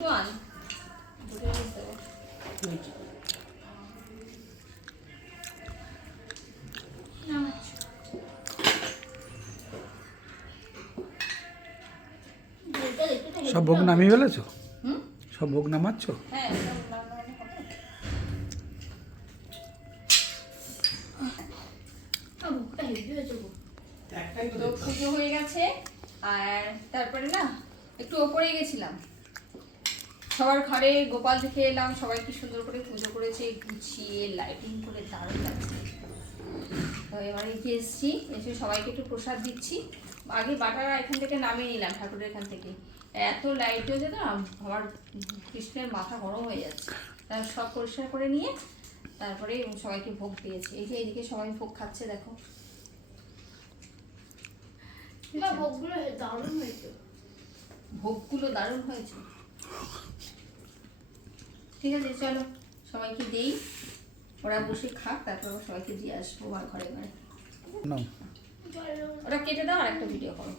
সব ভোগ নামিয়ে ফেলেছো? সব ভোগ নামাচ্ছ? হ্যাঁ, পুজো হয়ে গেছে। আর তারপরে না একটু ওপরে গেছিলাম, সবার ঘরে গোপাল দেখে এলাম। সবাই কি সুন্দর করে পুজো করেছে, গুছিয়ে লাইটিং করে, দারুণ লাগছে। তো এবারে এসেছি, এসে সবাইকে একটু প্রসাদ দিচ্ছি। আগে বাটারা এখান থেকে নামিয়ে নিলাম, ঠাকুরের এখান থেকে। এত লাইট হয়েছে না, আমার কৃষ্ণের মাথা গরম হয়ে যাচ্ছে। তার সব পরিষ্কার করে নিয়ে তারপরে সবাইকে ভোগ দিয়েছি। এই যে এইদিকে সবাই ভোগ খাচ্ছে, দেখো। ভোগগুলো দারুণ হয়েছে, ভোগগুলো দারুণ হয়েছে। ঠিক আছে, চলো সবাইকে দেই, ওরা বসে খাক, তারপর সবাইকে দিয়ে আসবো ঘরে ঘরে। ওরা কেটে দাও আর একটা ভিডিও করো।